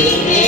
see